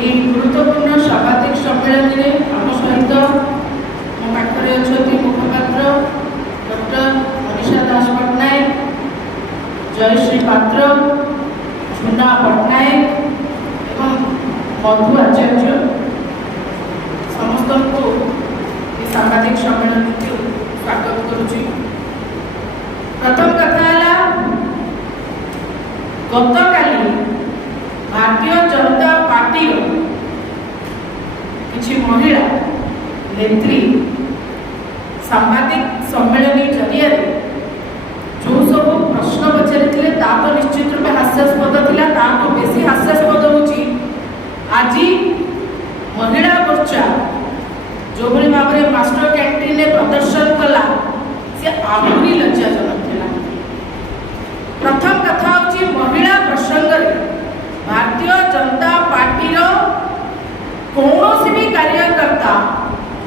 এই গুরুত্বপূর্ণ সাংবাদিক সম্মেলনে আম সহিত মো পাখে অনেক মুখপাত্র ডক্টর মনীষা দাস পট্টনায়ক, জয়শ্ରୀ পাত্র, ঝুনা পট্টনায়ক এবং মধু আচার্য সমস্ত এই সাংবাদিক সম্মেলন স্বাগত করুছি। প্রথম কথা হল গতকালি भारतीय जनता पार्टी किसी महिला नेत्री सांबादिक सम्मेलन जरिए जो सब प्रश्न पचारि तो निश्चित रूप हास्यास्पद था बेसी हास्यास्पद हूँ आज महिला मोर्चा जो भाई भाव में मास्टर कैंटीन प्रदर्शन कला सी आहरी लज्जाजनक था। प्रथम कथा हूँ महिला प्रसंग भारतीय जनता पार्टी कौन भी कार्यकर्ता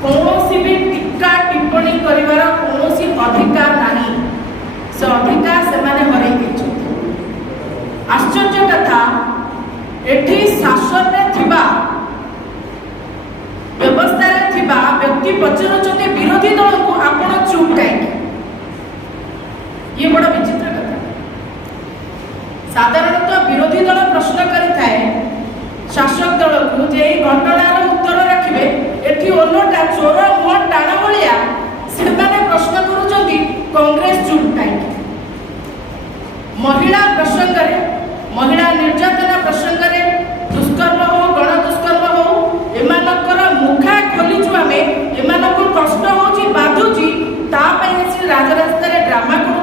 कौन भी टीका टिप्पणी कर अधिकार नहीं, से अधिकार से हर आश्चर्य कथा एठी शासन व्यवस्था व्यक्ति पचारुंट विरोधी दल को आपण चुप कहीं, ये बड़ा विचित्र कथा। साधारणतः विरोधी दल प्रश्न करें शासक दल को जे घटनार उत्तर रखिए, एठी ओलटा चोर मुह टाण भाया से प्रश्न करुँच कांग्रेस चुप कहीं। महिला प्रसंग महिला निर्यातना प्रसंग दुष्कर्म हो गण दुष्कर्म हो एमानकर मुखा खोलीचु आम एम कष्ट हो बाधुची राजरास्तार ड्रामा कर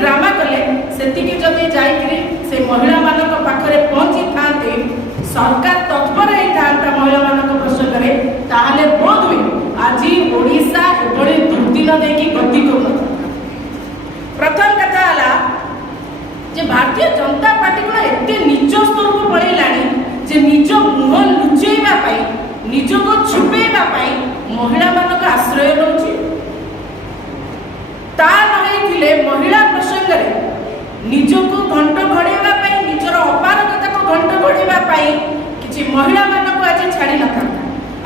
ड्रामा कले से से महिला मानक पाखरे पहुंची थांते सरकार तत्पर होता महिला मानक प्रसंग में ताहले बोध हुए आज ओडिशा एभली दुर्दिन देकी गति कर। प्रथम कथा है जे भारतीय जनता पार्टी को एते निज स्तर को पड़ेलानी जे निज मुह लुचेबा पाई निज को छुपेबा पाई महिला मानक आश्रय नौची। ता नहे महिला प्रसंग में निज को घंट घड़ेबा पाई निजर अपारगता को घंट घड़ेबा पाई किसी महिला मानक आज छाड़ी न था।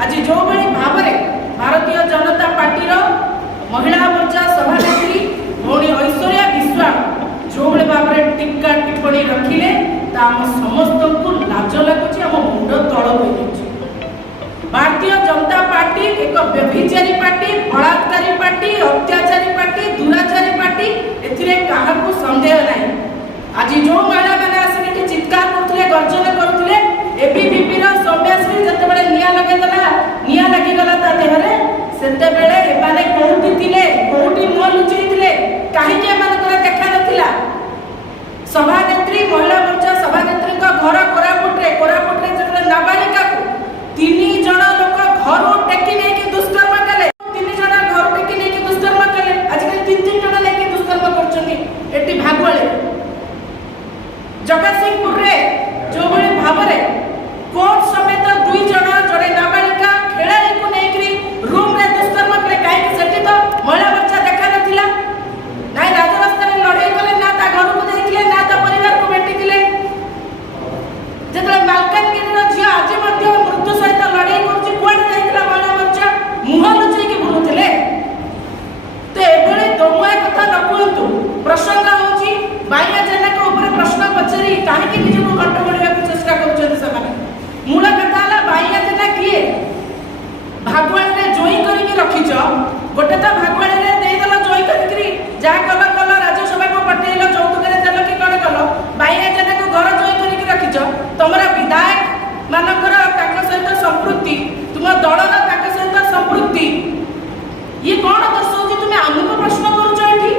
आज जो भाई भाव में भारतीय जनता पार्टी महिला मोर्चा सभानेत्री भौणी ऐश्वर्या विश्वास जो भाई भाव में टीका टिप्पणी रखिले समस्त को लाज लगुच मुंड तल हो। भारतीय जनता पार्टी एक व्यभिचारी पार्टी, बलात्कारी पार्टी, अत्याचारी पार्टी, दुराचारी पार्टी, एथिरे काहाकू संदेह नहीं। आज जो महिला मैंने आसिक चित्कार करते गर्जन करते एबीवीपी सौम्याश्री जिते निया लगिगला ता देहरे सेते बेले एमाने कोउठी थिले कोउठी मुह लुचई थिले काहेकि एमानकर देखा नथिला। सभानेत्री महिला मोर्चा सभानेत्री घर कोरापुट रे जब नाबालिका को 3 जण लोक घर टेकी नहीं दुष्कर्म कले 3 जण घर टेकी नहीं दुष्कर्म कले आजकल 3 जण नहीं दुष्कर्म करछन्ती एटी भागवले जगतसिंहपुर रे जो बड़ी भाव में कोर्ट समेत 2 जण जड़े नाबालिका खेलाड़ी को नहीं रूम रे दुष्कर्म करे कहीं सेठी तो महिला बच्चा देखा नथिला ना राजरास्ता रे लड़ाई कले ना ता घर को देखिले ना ता परिवार को भेटिले। जेतले मालकानगिरी रो झिया आज मध्य मृत्यु सहित लड़ाई करछि कोड जाइतला महिला मोर्चा मुह लुचई के बुलुथिले। तो एभली दमुआ कथा न कहंतु। प्रसंग होछि बाया जनक ऊपर प्रश्न पचरी काहे कि निज को घंट बढ़िया चेष्टा करछन समान। मूल कथा हला बाया जना किए भागवान रे जोई करी के रखिछ गोटे तो भागवान रे देई दला जोई करी जा कल राज्यसभा को पटेल चौथुक रे देल कि कोन कल बाया जना को घर जोई करी के रखिछ तमरा विधायक मानकर ताक सहित संपृक्ति तुम दलर ताक सहित संपृक्ति ये कौन दर्शाउछि तुमे आमुको प्रश्न करूछ एठी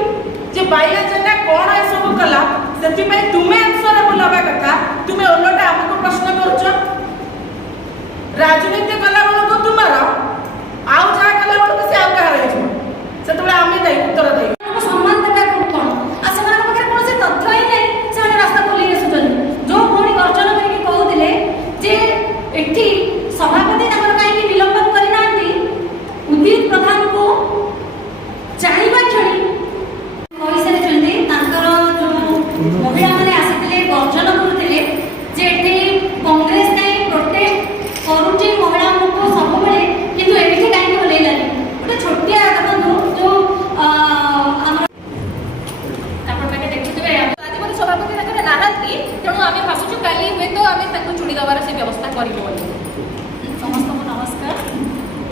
जे बाया जना कौन ए सब कला सेति पई तुमे आंसर बोलबा कथा तुमे ओलटा आमुको प्रश्न करूछ। राजनीति कला को तुम्हारा आउ जा कला को से आउ कहा रही से तो आमे दे उत्तर दे सम्मान देता कोन आ समान पकरे कोन से तथ्य ही नहीं से रास्ता बोली आसुछन जो कोणी गर्जन करके कहउतिले जे एठी सभापति हमर काई की विलंबन करि नांती उदित प्रधान को जानिबा छड़ी कहि सारे चंदी तांकर जो महिला माने ଆମେ ଭାବୁଛୁ କାଲି ହୁଏତ ଆମେ ତାଙ୍କୁ ଚୁଡ଼ି ଦେବାର ସେ ବ୍ୟବସ୍ଥା କରିବୁ ବୋଲି।